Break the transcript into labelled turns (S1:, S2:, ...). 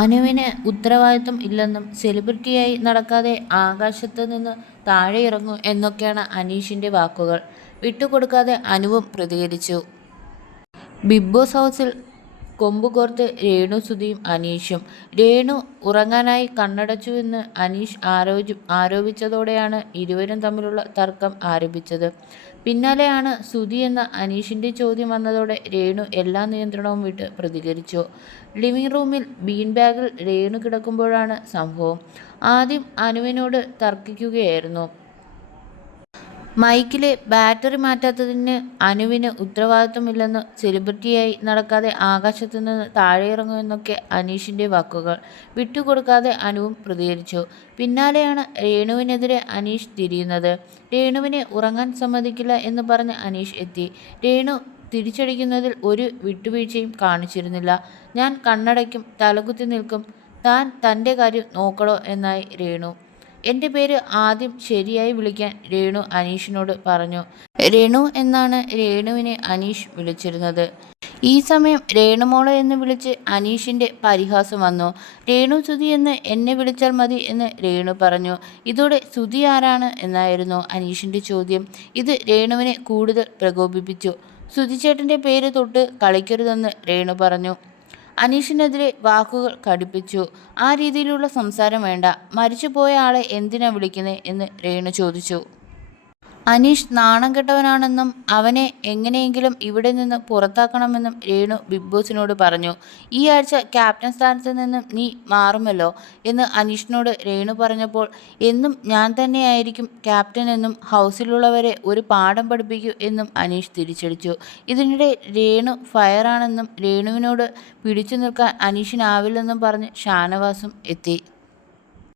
S1: അനുവിന് ഉത്തരവാദിത്വം ഇല്ലെന്നും സെലിബ്രിറ്റിയായി നടക്കാതെ ആകാശത്ത് നിന്ന് താഴെ ഇറങ്ങും എന്നൊക്കെയാണ് അനീഷിന്റെ വാക്കുകൾ. വിട്ടുകൊടുക്കാതെ അനുവും പ്രതികരിച്ചു. ബിഗ് ബോസ് ഹൗസിൽ കൊമ്പുകോർത്ത് രേണു സുധിയും അനീഷും. രേണു ഉറങ്ങാനായി കണ്ണടച്ചു എന്ന് അനീഷ് ആരോപിച്ചതോടെയാണ് ഇരുവരും തമ്മിലുള്ള തർക്കം ആരംഭിച്ചത്. പിന്നാലെയാണ് സുധി എന്ന അനീഷിന്റെ ചോദ്യം വന്നതോടെ രേണു എല്ലാ നിയന്ത്രണവും വിട്ട് പ്രതികരിച്ചു. ലിവിംഗ് റൂമിൽ ബീൻ ബാഗിൽ രേണു കിടക്കുമ്പോഴാണ് സംഭവം. ആദ്യം അനുവിനോട് തർക്കിക്കുകയായിരുന്നു. മൈക്കിലെ ബാറ്ററി മാറ്റാത്തതിന് അനുവിന് ഉത്തരവാദിത്വമില്ലെന്നും സെലിബ്രിറ്റിയായി നടക്കാതെ ആകാശത്തു നിന്ന് താഴെ ഇറങ്ങുമെന്നൊക്കെ അനീഷിന്റെ വാക്കുകൾ. വിട്ടുകൊടുക്കാതെ അനുവും പ്രതികരിച്ചു. പിന്നാലെയാണ് രേണുവിനെതിരെ അനീഷ് തിരിയുന്നത്. രേണുവിനെ ഉറങ്ങാൻ സമ്മതിക്കില്ല എന്ന് പറഞ്ഞ് അനീഷ് എത്തി. രേണു തിരിച്ചടിക്കുന്നതിൽ ഒരു വിട്ടുവീഴ്ചയും കാണിച്ചിരുന്നില്ല. ഞാൻ കണ്ണടയ്ക്കും തലകുത്തി നിൽക്കും താൻ തന്റെ കാര്യം നോക്കണോ എന്നായി രേണു. എന്റെ പേര് ആദ്യം ശരിയായി വിളിക്കാൻ രേണു അനീഷിനോട് പറഞ്ഞു. രേണു എന്നാണ് രേണുവിനെ അനീഷ് വിളിച്ചിരുന്നത്. ഈ സമയം രേണുമോളെ എന്ന് വിളിച്ച് അനീഷിന്റെ പരിഹാസം വന്നു. രേണു സുധി എന്ന് എന്നെ വിളിച്ചാൽ മതി എന്ന് രേണു പറഞ്ഞു. ഇതോടെ സുധി ആരാണ് എന്നായിരുന്നു അനീഷിന്റെ ചോദ്യം. ഇത് രേണുവിനെ കൂടുതൽ പ്രകോപിപ്പിച്ചു. സുധിച്ചേട്ടന്റെ പേര് തൊട്ട് കളിക്കരുതെന്ന് രേണു പറഞ്ഞു. അനീഷിനെതിരെ വാക്കുകൾ കടുപ്പിച്ചു. ആ രീതിയിലുള്ള സംസാരം വേണ്ട. മരിച്ചുപോയ ആളെ എന്തിനാ വിളിക്കുന്നത് എന്ന് രേണു ചോദിച്ചു. അനീഷ് നാണം കെട്ടവനാണെന്നും അവനെ എങ്ങനെയെങ്കിലും ഇവിടെ നിന്ന് പുറത്താക്കണമെന്നും രേണു ബിഗ് ബോസിനോട് പറഞ്ഞു. ഈ ആഴ്ച ക്യാപ്റ്റൻ സ്ഥാനത്ത് നിന്നും നീ മാറുമല്ലോ എന്ന് അനീഷിനോട് രേണു പറഞ്ഞപ്പോൾ എന്നും ഞാൻ തന്നെയായിരിക്കും ക്യാപ്റ്റൻ എന്നും ഹൗസിലുള്ളവരെ ഒരു പാഠം പഠിപ്പിക്കൂ എന്നും അനീഷ് തിരിച്ചടിച്ചു. ഇതിനിടെ രേണു ഫയറാണെന്നും രേണുവിനോട് പിടിച്ചു നിൽക്കാൻ അനീഷിനാവില്ലെന്നും പറഞ്ഞ് ഷാനവാസും എത്തി.